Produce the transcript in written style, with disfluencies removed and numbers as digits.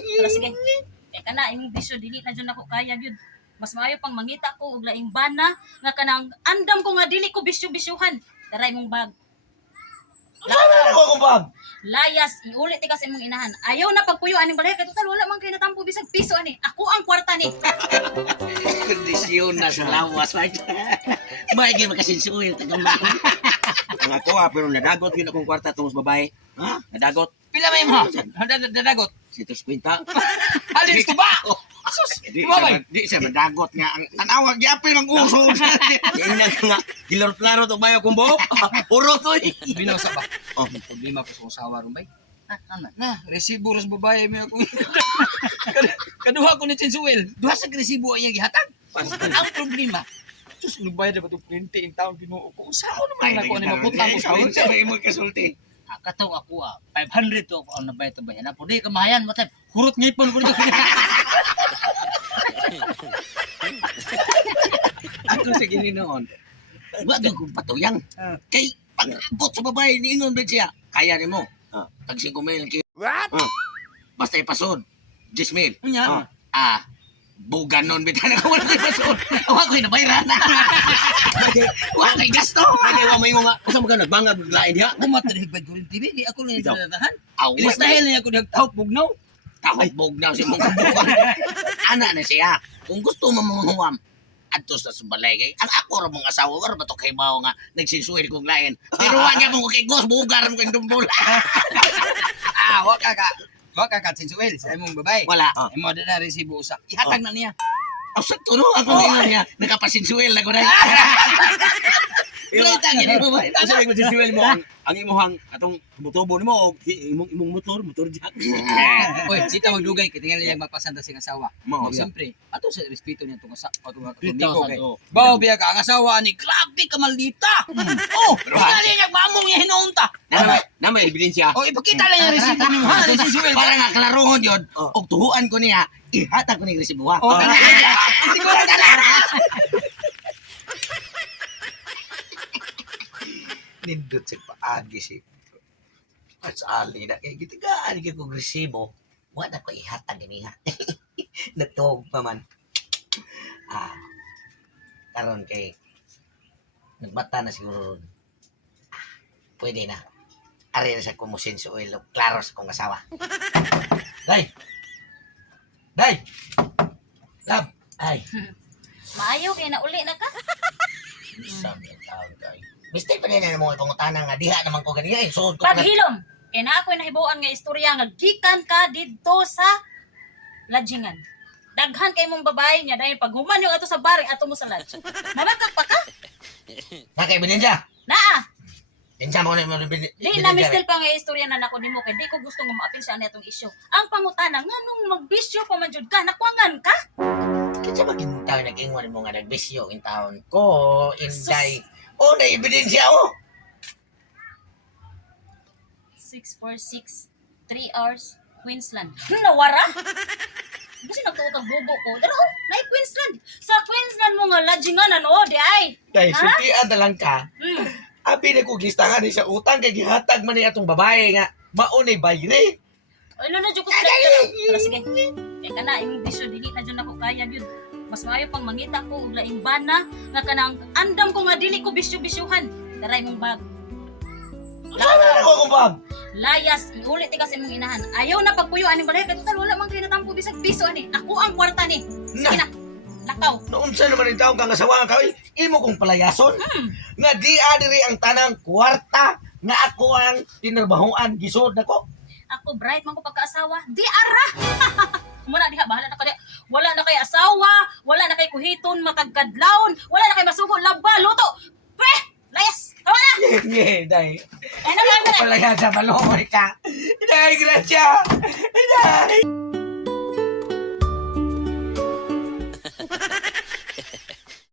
Pero sige. Kaya na imong bisyo dili na jud ako kaya gyud. Mas maayo pang mangita ko og laing bana nga kanang andam ko nga dili ko bisyo-bisyuhan. Tara imong bag. Sabi na ko kumpab. Layas, iulit ti kasi imong inahan. Ayaw na pagpuyo aning balay kay total wala man kay natampo bisag piso ani. Ako ang kwarta ni. Kondisyon na sa lawas. Maigi makasinsuil tagama. Ang ako pero nadagot yun akong kwarta tungos babae. Ha? Nadagot. Pila may mo? Dadagot. Sitos kwinta. Alis to ba? Sus, Di siya madagot nga. Ang tanawag, yapil ng uso. Yan na nga. Gilarot-larot ang bayo kong buhok. Urot to eh. binaw sa ba? Oh. May problema ko sa usawa ron bay. Ano? Na, resibo ras babae mi ako. Kaduha ko ni Chinsuel. Duha sa resibo ay gihatag. Ang problema. Sus, lubayad na ba itong 20 in taon binuo ko? Saan naman ako ni maputang ko sa Saan unsa? siya mo kasulti? Kataw ako 500 to ako ang nabay to bayan. Apo di kamahayan mo tay. Hurot ngipon ko dito. Ako sa gininoon. Wag kong patuyang. Kay pag-abot sa babae, niingon ba siya? Kaya ni mo. Tag 5 mil. What? Basta ipasod. 10 mil. Unya. Bugan nun, bitan ako wala kayo pasod. Awa ko'y nabayran na. Wala kay gasto. Kaya wa may nga. Asa mo ka nagbangag lain diha? Bumatrihig ba Gurin TV? Di ako lang Ikaw. nilalahan. Awas Ilis dahil niya ako nagtahop bugnaw. Tahop bugnaw si mong kabukan. Ana na siya. Kung gusto mo mong huwam, adtos na sa balay kay ang ako ra mong asawa or bato kay bao nga nagsinsuil kong lain. Pero wa gyud mo kay gos bugar mo kay dumbol. Wa ka Chinsuel sa imong babay. Wala. Imo na resibo usa. Ihatag na niya. Sa tuno ako ingon niya nakapasinsuil na ko na. Wala tangin mo ba? Asa mo sinsuil mo ang imuhang atong tubo nimo o imong motor jack. Oy, sita magdugay kay tingala niya mapasanta sing asawa. Mao, Mag yeah. siyempre, ato sa respeto niya tong asa, atong Respeto, amigo kay. oo. Bao biya ka ang asawa ni grabe ka maldita. Oh, dali niya mamong niya hinuunta. Na may ebidensya. Oh, ipakita lang yung resibo niyo ha, resibo. Para nga klarohon yun, og tuhuan ko niya, ihatag ko ni resibo ha. Oh, siguro na. Nindot sa paagi si Pasali na kay gitigaan kay kog resibo, wa na ko ihatag niya. Natog pa man. Karon kay nagbata na siguro ron. Pwede na. Ari na sa kumusin sa oil, klaro sa kong asawa. Day! Day! Lab! Ay! Maayo kay na uli na ka. Sabi ang tawag kay. Mistake pa nila mo ipangutana nga diha naman ko ganiya eh. Suod ko na. Paghilom. Kay na ako nahibuan nga istorya nga gikan ka didto sa lodgingan. Daghan kay mong babae niya dahil paghuman yung ato sa bar ato mo sa lodge. Mamakak pa ka? Nakay binensya. Naa. Bensya mo na mo Di na mistil pa nga istorya na nako nimo kay di ko gusto nga maapil sa ani atong isyu. Ang pangutana nganong magbisyo pa man jud ka nakwangan ka? Kinsa magintaw nag-ingon mo nga nagbisyo in taon ko inday. Oh, na ebidensya oh. 646 3 hours Queensland. Nawara? Kasi nagtuo kag bubo ko. Pero na Queensland. Sa Queensland mo nga lodgingan ano di ay. Dahil Ha? sultian na lang ka. Abi na ko gistangan ni sa utang kay gihatag man ni atong babae nga maunay bayri. Ay no na jud ko pero sige. Kay kana imong bisyo dili na jud ako kaya gyud. Mas maayo pang mangita ko og laing bana nga kanang andam ko nga dili ko bisyo-bisyuhan. Tara imong bag. Sabi na ko kumpab. Layas, iulit ti kasi mong inahan. Ayaw na pagpuyo aning balay kay total wala man kay natampo bisag piso ani. Ako ang kwarta ni. Sige na. Lakaw. Noon sa naman yung taong kang asawa ka, imo kong palayason. Nga di adiri ang tanang kwarta nga ako ang tinarbahuan gisod nako. Ako bright man ko pagkaasawa. Di ara. Muna diha bahala na ka di. Wala na kay asawa, wala na kay kuhiton matagkadlawon, wala na kay masugo laba luto. Pre, layas. Tawa na. Nge, day. Ay na. Palaya sa baloy ka. Day, gracia. Day.